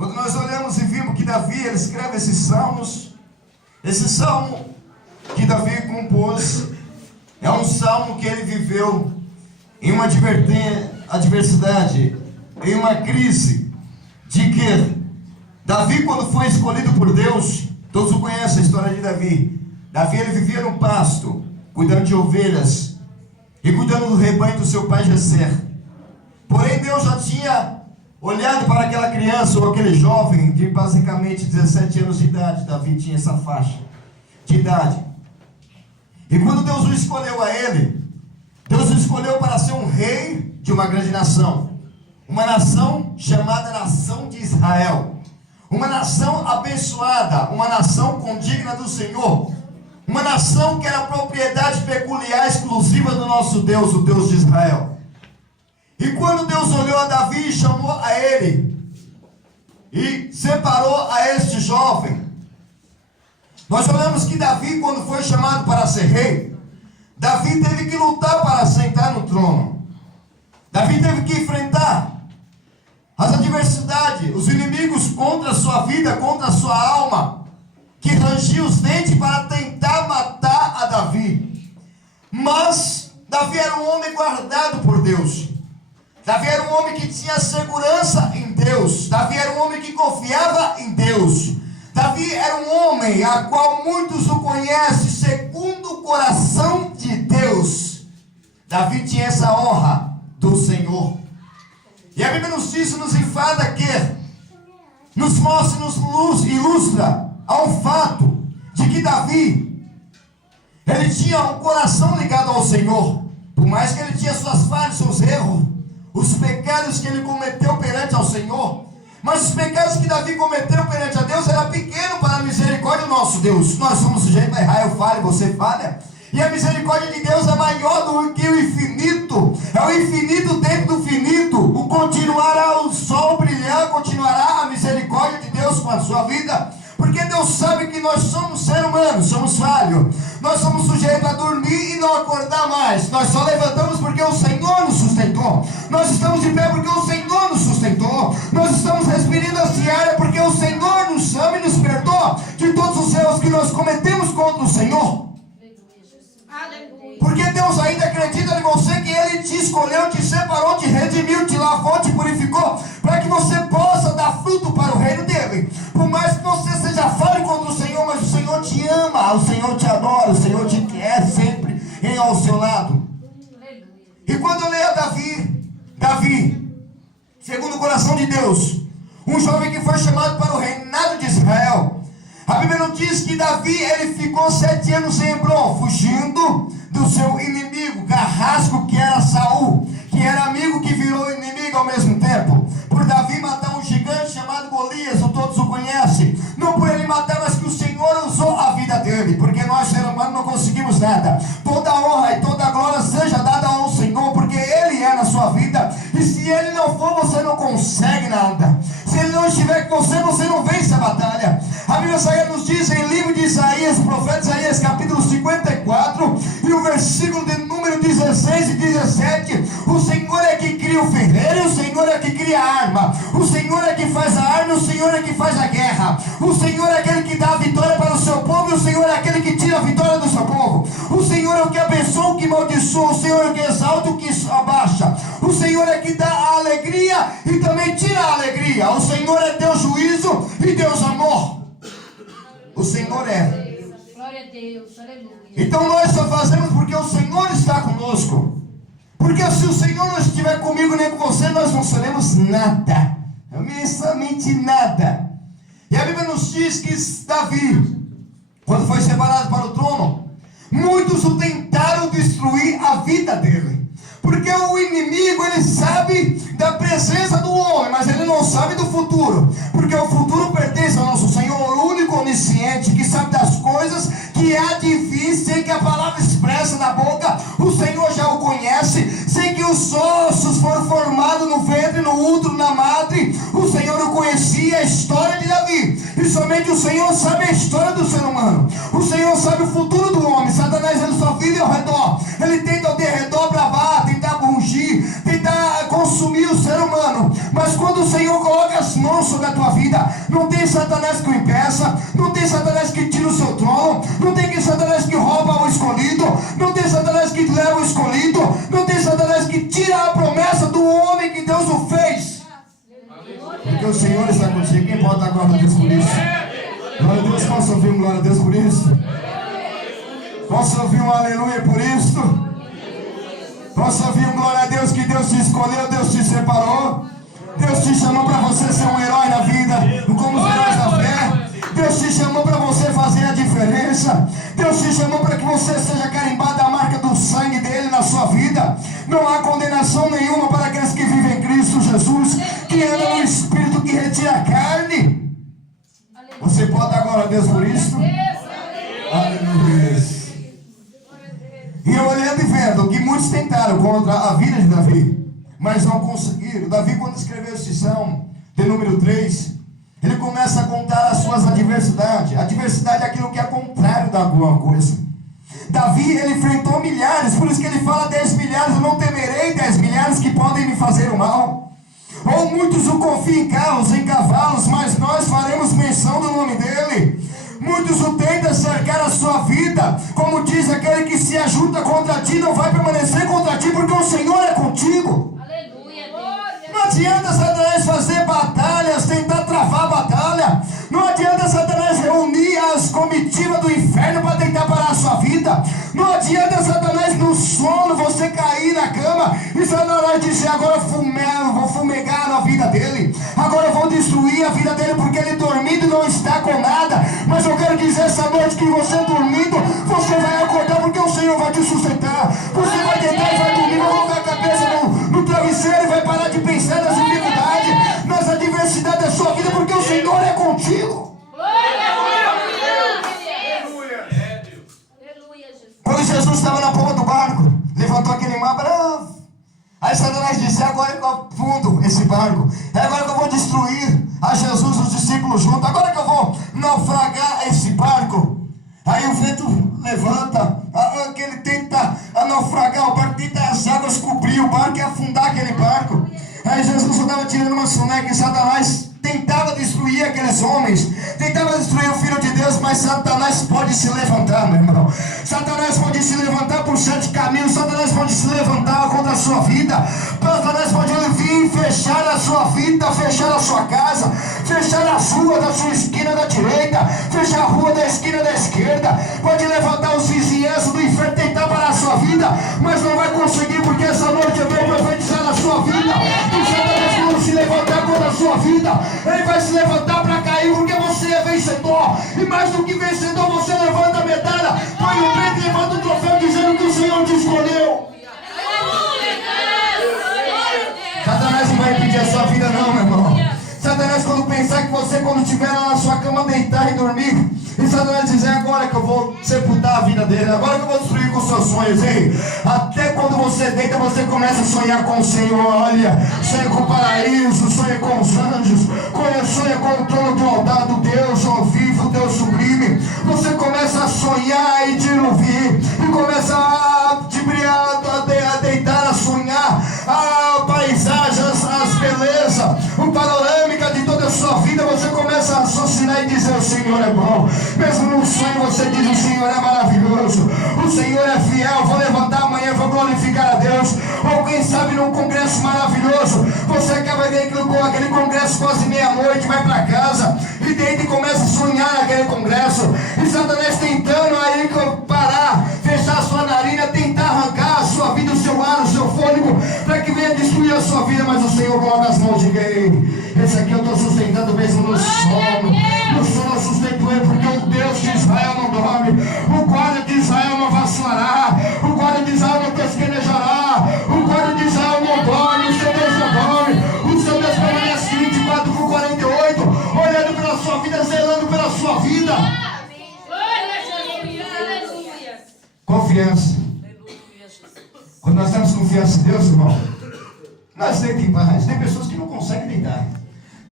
Quando nós olhamos e vimos que Davi, ele escreve esses salmos, esse salmo que Davi compôs, é um salmo que ele viveu em uma adversidade, em uma crise, de que Davi, quando foi escolhido por Deus, todos conhecem a história de Davi. Davi, ele vivia no pasto, cuidando de ovelhas e cuidando do rebanho do seu pai Jessé. Porém, Deus já tinha olhado para aquela criança ou aquele jovem de basicamente 17 anos de idade. Davi tinha essa faixa de idade. E quando Deus o escolheu a ele, Deus o escolheu para ser um rei de uma grande nação. Uma nação chamada Nação de Israel. Uma nação abençoada, uma nação condigna do Senhor. Uma nação que era propriedade peculiar, exclusiva do nosso Deus, o Deus de Israel. E quando Deus olhou a Davi e chamou a ele, e separou a este jovem, nós olhamos que Davi, quando foi chamado para ser rei, Davi teve que lutar para sentar no trono. Davi teve que enfrentar as adversidades, os inimigos contra a sua vida, contra a sua alma, que rangiam os dentes para tentar matar a Davi. Mas Davi era um homem guardado por Deus. Davi era um homem que tinha segurança em Deus. Davi era um homem que confiava em Deus. Davi era um homem a qual muitos o conhecem segundo o coração de Deus. Davi tinha essa honra do Senhor. E a Bíblia nos diz, nos enfada que nos mostra, nos ilustra ao fato de que Davi, ele tinha um coração ligado ao Senhor. Por mais que ele tinha suas falhas, seus erros, os pecados que ele cometeu perante ao Senhor, mas os pecados que Davi cometeu perante a Deus era pequeno para a misericórdia do nosso Deus. Nós somos sujeitos a errar, eu falho, você falha. E a misericórdia de Deus é maior do que o infinito. É o infinito dentro do finito. O continuará o sol brilhar, continuará a misericórdia de Deus com a sua vida. Porque Deus sabe que nós somos seres humanos, somos falhos. Nós somos sujeitos a dormir e não acordar mais. Nós só levantamos porque o Senhor nos sustentou. Nós estamos de pé porque o Senhor nos sustentou. Nós estamos respirando esse ar porque o Senhor nos ama e nos perdoa de todos os erros que nós cometemos contra o Senhor. Porque Deus ainda acredita em você, que Ele te escolheu, te separou, te redimiu, te lavou, te purificou, para que você possa dar fruto para o reino dEle. Por mais que você seja falho contra o Senhor, mas o Senhor te ama, o Senhor te adora, o Senhor te quer sempre ao seu lado. E quando eu leio a Davi, segundo o coração de Deus, um jovem que foi chamado para o reinado de Israel, a Bíblia não diz que Davi, ele ficou 7 anos em Hebron, fugindo do seu inimigo, carrasco, que era Saul, que era amigo que virou inimigo ao mesmo tempo. Por Davi matar um gigante chamado Golias, todos o conhecem. Não por ele matar, mas que o Senhor usou a vida dele, porque nós, seres humanos, não conseguimos nada. Toda a honra e toda a glória seja dada ao Senhor, porque Ele é na sua vida. E se Ele não for, você não consegue nada. Se Ele não estiver com você, você não vence a batalha. A Bíblia nos diz em livro de Isaías, profeta Isaías, capítulo 54, e o versículo de número 16 e 17, o Senhor é que cria o ferreiro, o Senhor é que cria a arma, o Senhor é que faz a arma, o Senhor é que faz a guerra, o Senhor é aquele que dá a vitória para o seu povo, e o Senhor é aquele que tira a vitória do seu povo. O Senhor é o que abençoa, o que amaldiçoa, o Senhor é o que exalta, o que abaixa, o Senhor é que dá a alegria e também tira a alegria. O Senhor é Deus juízo e Deus amor. O Senhor é. Glória a Deus, aleluia. Então nós só fazemos porque o Senhor está conosco. Porque se o Senhor não estiver comigo nem com você, nós não seremos nada. Imensamente nada. E a Bíblia nos diz que Davi, quando foi separado para o trono, muitos o tentaram destruir a vida dele. Porque o inimigo, ele sabe da presença do homem, mas ele não sabe do futuro. Porque o futuro pertence ao nosso Senhor, o único onisciente, que sabe das coisas que há de vir, sem que a palavra expressa na boca, o Senhor já o conhece, sem que os ossos foram formados no ventre, no útero, na madre, o Senhor o conhecia, a história de Davi. E somente o Senhor sabe a história do ser humano. O Senhor sabe o futuro do homem. Satanás, ele só vive ao redor. Ele tenta ao derredor bravar, tentar burlar, ungir, tentar consumir o ser humano. Mas quando o Senhor coloca as mãos sobre a tua vida, não tem Satanás que o impeça, não tem Satanás que tira o seu trono, não tem Satanás que rouba o escolhido, não tem Satanás que leva o escolhido, não tem Satanás que tira a promessa do homem que Deus o fez. Porque o Senhor está contigo. Quem pode dar glória a Deus por isso? Glória a Deus, posso ouvir um glória a Deus por isso? Posso ouvir um aleluia por isso? Posso ouvir um glória a Deus que Deus te escolheu, Deus te separou, Deus te chamou para você ser um herói na vida, como os heróis da fé. Deus te chamou para você fazer a diferença. Deus te chamou para que você seja carimbado a marca do sangue dele na sua vida. Não há condenação nenhuma para aqueles que vivem em Cristo Jesus, que andam no Espírito, que retira a carne. Você pode dar glória a Deus por isso? Aleluia. E eu olhando e vendo que muitos tentaram contra a vida de Davi, mas não conseguiram. Davi, quando escreveu esse salmo, de número 3, ele começa a contar as suas adversidades. Adversidade é aquilo que é contrário da alguma coisa. Davi, ele enfrentou milhares, por isso que ele fala 10 milhares, eu não temerei 10 milhares que podem me fazer o mal. Ou muitos o confiam em carros, em cavalos, mas nós faremos menção do nome dele. Muitos o tentam cercar a sua vida, como diz aquele que se ajunta contra ti, não vai permanecer contra ti, porque o Senhor é contigo. Aleluia. Não adianta Satanás fazer batalhas, tentar travar a batalha. Não adianta Satanás reunir as comitivas do inferno para tentar parar a sua vida. Não adianta Satanás no sono você cair na cama e Satanás dizer: agora eu vou fumegar na vida dele, agora eu vou destruir a vida dele, porque ele dormindo não está com nada. Mas eu quero dizer essa noite que você dormindo, você vai acordar, porque o Senhor vai te sustentar. Você vai deitar e vai dormir, vai colocar a cabeça no travesseiro e vai parar de pensar nas dificuldades, nas adversidades da sua vida, porque o Senhor é contigo. Quando Jesus estava na ponta do barco, levantou aquele mar bravo. Aí Satanás disse: agora que eu afundo esse barco, é agora que eu vou destruir a Jesus, os discípulos juntos, agora que eu vou naufragar esse barco. Aí o vento levanta, que ele tenta naufragar o barco, tenta as águas cobrir o barco e afundar aquele barco. Aí Jesus estava tirando uma soneca e Satanás tentava destruir aqueles homens, tentava destruir o Filho de Deus, mas Satanás pode se levantar, meu irmão. Satanás pode se levantar por 7 caminhos, Satanás pode se levantar contra a sua vida, Satanás pode vir fechar a sua vida, fechar a sua casa, fechar as ruas da sua esquina da direita, fechar a rua da esquina da esquerda, pode levantar os vizinhanços do inferno, tentar parar a sua vida, mas não vai conseguir, porque essa noite eu venho profetizar na sua vida, e Satanás quando se levantar contra a sua vida, ele vai se levantar para cair, porque você é vencedor. E mais do que vencedor, você levanta a medalha, põe o peito e levanta o troféu, dizendo que o Senhor te escolheu. Satanás não vai impedir a sua vida não, meu irmão. Satanás, quando pensar que você, quando estiver lá na sua cama, deitar e dormir, e Satanás dizer: agora que eu vou sepultar a vida dele, agora que eu vou destruir com os seus sonhos, hein? Até quando você deita, você começa a sonhar com o Senhor. Olha, sonha com o paraíso, sonha com os anjos, sonha com o trono do altar do Deus ao vivo, Deus sublime. Você começa a sonhar e te ouvir, e começa a deitar, a sonhar a paisagens, as belezas, o panorâmica de toda a sua vida. Você começa a raciocinar e dizer: o Senhor é bom. Mesmo no sonho você diz: o Senhor é maravilhoso, o Senhor é fiel, vou levantar amanhã, vou glorificar a Deus. Ou quem sabe num congresso maravilhoso, você acaba de ir com aquele congresso quase meia-noite, vai para casa e deita e começa a sonhar naquele congresso, e Satanás tentando aí parar, fechar a sua narina, tentar arrancar a sua vida, o seu ar, o seu fôlego, para que venha destruir a sua vida. Mas o Senhor coloca as mãos de quem? Esse aqui eu estou sustentando mesmo no sono. No sono eu sustento ele, porque o Deus de Israel não dorme, o guarda de Israel não vacilará, o guarda de Israel não pesquenejará, o guarda de Israel não dorme, o seu Deus não dorme, o seu Deus permanece 24/48, olhando pela sua vida, zelando pela sua vida. Confiança. Quando nós temos confiança em Deus, irmão, nós deitamos em paz. Tem pessoas que não conseguem deitar.